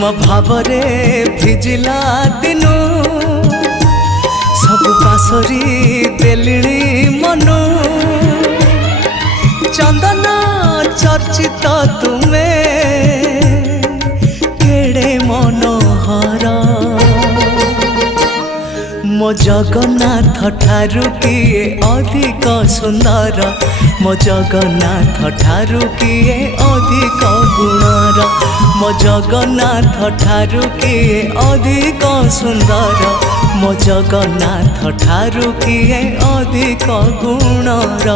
तुम भावरे भिजिला दिनु सब पासरी देलिणी मनु चंदन चर्चित तुमे केड़े मनोहर मो जगन्नाथ ठारू किए अधिक सुंदर मो जगन्नाथ ठारू किए अधिक गुणर मो जगन्नाथ ठारू किए अधिक सुंदर मो जगन्नाथ ठारू किए अधिक गुणर।